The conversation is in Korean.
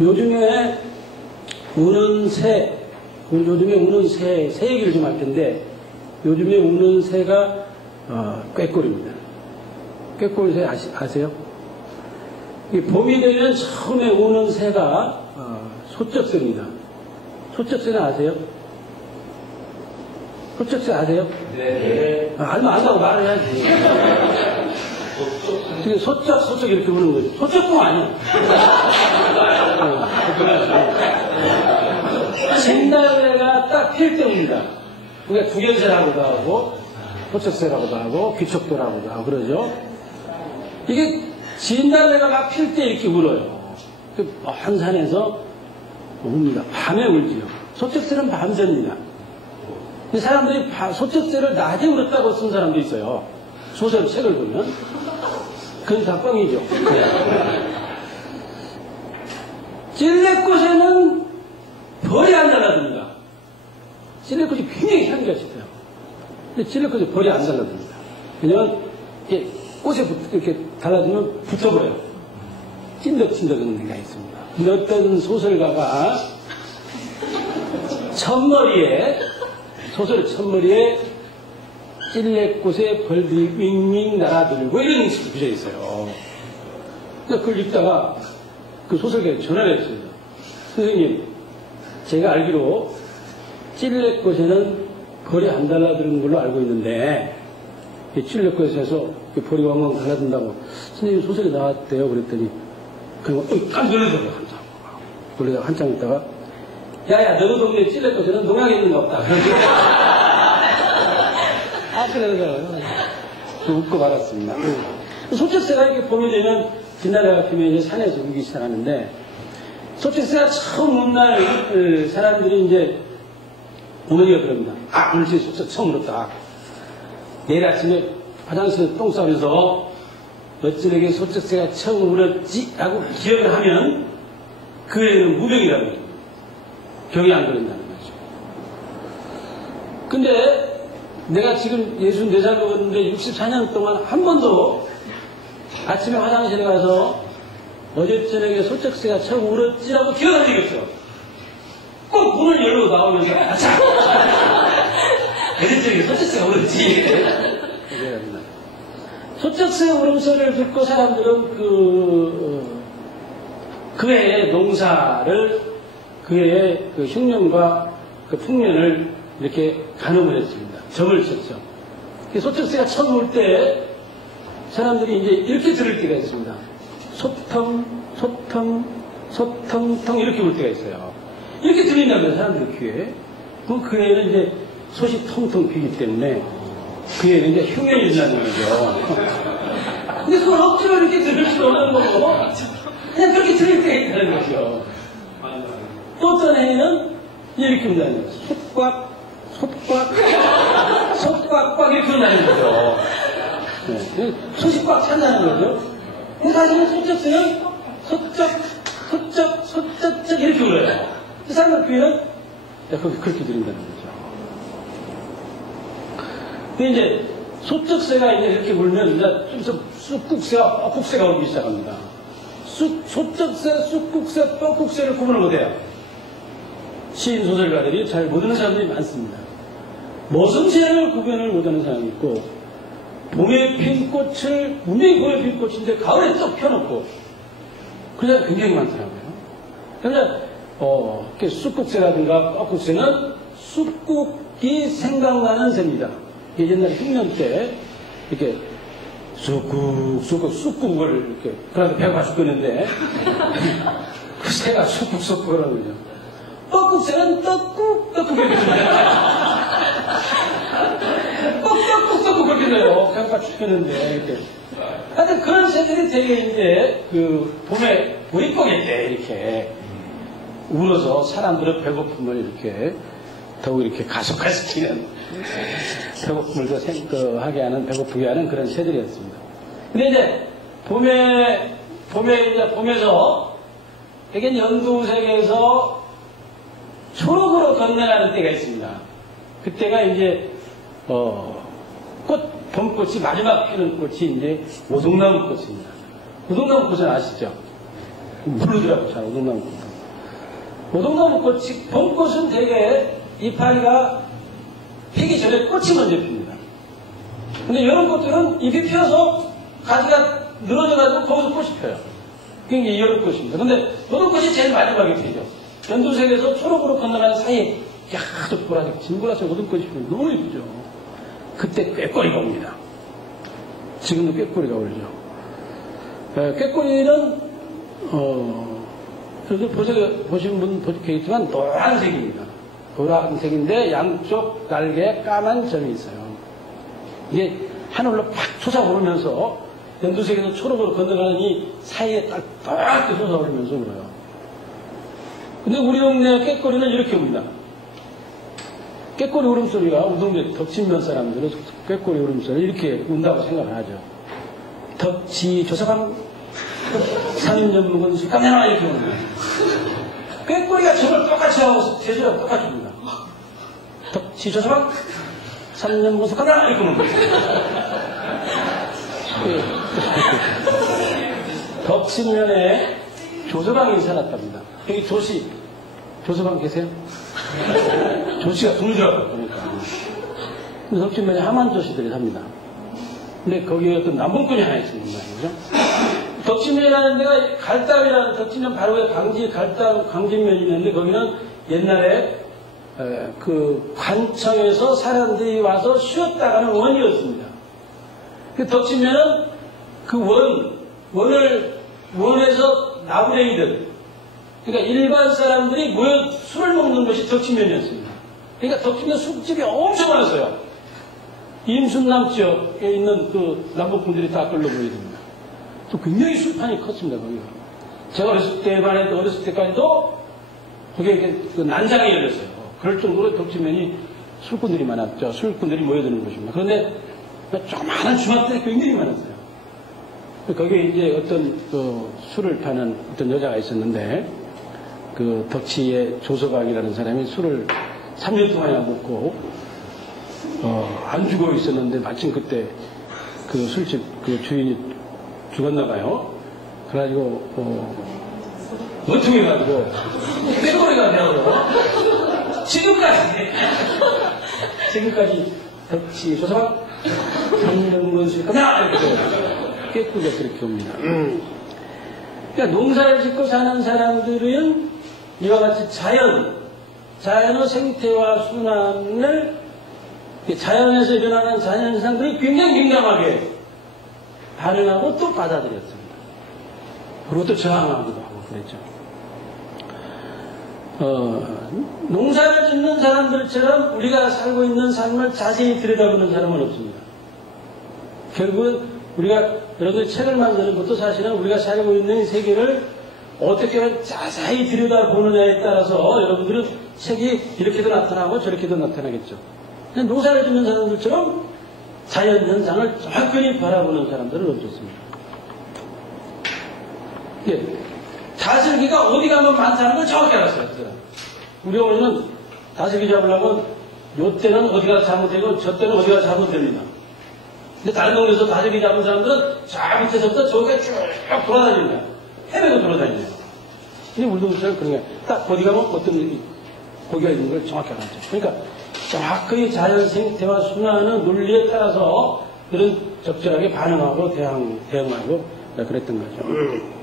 요즘에 우는 새, 새 얘기를 좀 할 텐데, 요즘에 우는 새가, 꾀꼬리입니다. 꾀꼬리 새 아세요? 이 봄이 되면 처음에 우는 새가, 소쩍새입니다. 소쩍새는 아세요? 소쩍새 아세요? 네. 알면 안다고 말을 해야지. 소쩍 이렇게 우는 거죠. 소쩍궁 아니야. 진달래가 딱 필 때 옵니다. 그러니까 두견새라고도 하고, 소쩍새라고도 하고, 귀척도라고도 하고, 그러죠. 이게 진달래가 막 필 때 이렇게 울어요. 한 산에서 웁니다. 밤에 울지요. 소쩍새는 밤새입니다. 근데 사람들이 소쩍새를 낮에 울었다고 쓴 사람도 있어요. 소설 책을 보면. 그건 다 뻥이죠. 찔레꽃에는 벌이 안 달라듭니다. 찔레꽃이 굉장히 향기가 짙어요. 근데 찔레꽃에 벌이 안 달라듭니다. 왜냐면 꽃에 이렇게 달라지면 붙어버려요. 찐득찐득한 데가 있습니다. 근데 어떤 소설가가 소설 첫머리에 찔레꽃에 벌들이 윙윙 날아들고 이런 식으로 그려 있어요. 그래서 그걸 읽다가 그 소설가에 전화를 했습니다. 선생님, 제가 알기로 찔레꽃에는 벌이 안 달라드는 걸로 알고 있는데 찔레꽃에서 벌이 왕왕 달라든다고 선생님 소설이 나왔대요. 그랬더니 깜짝 놀라더라고요. 놀라다가 한참 있다가 야야, 너희 동네 찔레꽃에는 농약이 있는 거 없다. 그러더라고요. 웃고 말았습니다. 소쩍새가 이렇게 봄이 되면 진달래가 피면 이제 산에서 울기 시작하는데, 소쩍새가 처음 운 날 사람들이 이제 어머니가 그럽니다. 오늘 소쩍 처음 울었다. 내일 아침에 화장실에서 똥 싸면서 어찌되게 소쩍새가 처음 울었지? 라고 기억을 하면 그 애는 무병이라고 해요. 병이 안 걸린다는 거죠. 근데 내가 지금 64살 먹었는데 64년 동안 한 번도 아침에 화장실에 가서 어제 저녁에 소쩍새가 처음 울었지라고 기억한 적이 없어요. 꼭 문을 열고 나오면서 아차! 어제 저녁에 소쩍새가 울었지. 소쩍새 울음소리를 듣고 사람들은 그 해의 농사를, 그 해의 그 흉년과 그 풍년을 이렇게 가늠을 했습니다. 점을 쳤죠. 소쩍새가 처음 울 때 사람들이 이제 이렇게 들을 때가 있습니다. 소텅, 소텅, 소텅텅 이렇게 울 때가 있어요. 이렇게 들린다면 사람들 귀에. 그 해에는 이제 솥이 텅텅 비기 때문에 그 해에는 이제 흉년이 일어나는 거죠. 근데 그걸 억지로 이렇게 들을 수는 없는 거고 그냥 그렇게 들을 때가 있다는 거죠. 또 어떤 해에는 이렇게 운다는 거죠. 솥꽉, 솥꽉 이렇게 운다는 거죠. 네. 솥이 꽉 찬다는 거죠. 근데 사실은 소쩍새는 소쩍 이렇게 울어요. 그 사람들 귀에는 그렇게 들린다는 거죠. 근데 이제 소쩍새가 이제 이렇게 울면 이제 좀 쑥국새와 뻐국새가 오기 시작합니다. 소쩍새, 쑥국새, 뻐국새를 구분을 못해요. 시인 소설가들이 잘 못하는 사람들이 많습니다. 머슴새를 구분을 못하는 사람이 있고, 봄에 핀 꽃을 분명히 봄에 핀 꽃인데 가을에 또 펴놓고 그런 사람이 굉장히 많더라고요. 그러니까 쑥국새라든가 뻐국새는 쑥국이 생각나는 새입니다. 옛날에 흉년 때 이렇게 쑥국을 이렇게 그래도 배가 죽겠는데 그 새가 쑥국이라고 그러죠. 뻐국새는 떡국 이렇게 떡국 그렇게 돼요. 배가 죽겠는데 이렇게. 하여튼 그런 새들이 되게 이제 봄에 보릿고개 때 이렇게 울어서 사람들의 배고픔을 이렇게 더욱 이렇게 가속화시키는 배고픔을 더 하게 하는, 배고프게 하는 그런 새들이었습니다. 근데 이제 봄에서 되게 연두색에서 초록으로 건너가는 때가 있습니다. 그때가 이제 봄꽃이 마지막 피는 꽃이 이제 오동나무 꽃입니다. 오동나무 꽃은 아시죠? 모르더라고, 잘, 오동나무꽃. 오동나무꽃, 봄꽃은 되게 이파리가 피기 전에 꽃이 먼저 핍니다. 근데 이런 꽃들은 잎이 피어서 가지가 늘어져가지고 거기서 꽃이 펴요. 그게 이제 여름꽃입니다. 근데 여름꽃이 제일 마지막에 피죠. 연두색에서 초록으로 건너가는 사이에 약간 보라색, 진보라색 오동꽃이 피면 너무 예쁘죠. 그때 꾀꼬리가 옵니다. 지금도 꾀꼬리가 오르죠. 꾀꼬리는 여기 보신 분 보시겠지만 노란색입니다. 노란색인데 양쪽 날개에 까만 점이 있어요. 이게 하늘로 팍 솟아오르면서 연두색에서 초록으로 건너가는 이 사이에 딱 솟아오르면서 울어요. 근데 우리 동네 꾀꼬리는 이렇게 옵니다. 꾀꼬리 울음소리가 우리 동네 덕진면 사람들은 꾀꼬리 울음소리 이렇게 운다고 생각을 하죠. 덕지 조사방 3년 묵은 술감내나 이렇게 오는 거예요. 꾀꼬리가 저걸 똑같이 하고 제주가 똑같이 옵니다. 덕지 조사방 3년 묵은 술감내나 이렇게 오는 거예요. 덕진면에 조서방이 살았답니다. 여기 조서방 계세요? 조씨가 둘이라고 보니까. 근데 덕진면에 하만조씨들이 삽니다. 근데 거기에 어떤 남봉꾼이 하나 있습니다. 그죠? 덕진면이라는 데가 갈담이라는 덕진면 바로 강진면이 있는데 거기는 옛날에 그 관청에서 사람들이 와서 쉬었다가는 원이었습니다. 그 덕진면은 그 원에서 나부랭이들, 그러니까 일반 사람들이 모여 술을 먹는 것이 덕진면이었습니다. 그러니까 덕진면 술집이 엄청 많았어요. 임순남 지역에 있는 그 남북분들이 다 끌러 모이게 됩니다. 또 굉장히 술판이 컸습니다, 거기가. 제가 어렸을 때까지도 거기에 그 난장이 열렸어요. 그럴 정도로 덕진면이 술꾼들이 많았죠. 술꾼들이 모여드는 곳입니다. 그런데 조그마한 주막들이 굉장히 많았어요. 거기에 이제 어떤 그 술을 파는 어떤 여자가 있었는데 그 덕치의 조서방이라는 사람이 술을 3년 동안이나 먹고 안 죽어 있었는데 마침 그때 그 술집 그 주인이 죽었나 봐요. 그래가지고 어통해가지고 꾀꼬리가 되어서 지금까지 덕치 조서방 3년 먹은 술 끝나 이렇게 꾀꼬리가 그렇게 옵니다. 그러니까 농사를 짓고 사는 사람들은 이와 같이 자연의 생태와 순환을 자연에서 일어나는 자연현상들이 굉장히 민감하게 반응하고 또 받아들였습니다. 그리고 또 저항하기도 하고 그랬죠. 농사를 짓는 사람들처럼 우리가 살고 있는 삶을 자세히 들여다보는 사람은 없습니다. 결국은 우리가 여러분들 책을 만드는 것도 사실은 우리가 살고 있는 세계를 어떻게 자세히 들여다보느냐에 따라서 여러분들은 책이 이렇게도 나타나고 저렇게도 나타나겠죠. 농사를 짓는 사람들처럼 자연현상을 정확히 바라보는 사람들은 없었습니다. 예, 다슬기가 어디 가면 많다는 걸 정확히 알았어요. 그 사람. 우리 어머니는 다슬기 잡으려면 요 때는 어디가 잘못되고 저 때는 어디가 잘못됩니다. 근데 다른 동네에서 다슬기 잡은 사람들은 저 밑에서부터 저기가 쭉 돌아다닙니다. 해외도 돌아다니네요. 근데 우리 동네처럼 그런 게 딱 어디 가면 어떤 고기가 있는 걸 정확히 알았죠. 그러니까 정확히 자연 생태와 순환의 논리에 따라서 그런 적절하게 반응하고 대응하고 그랬던 거죠.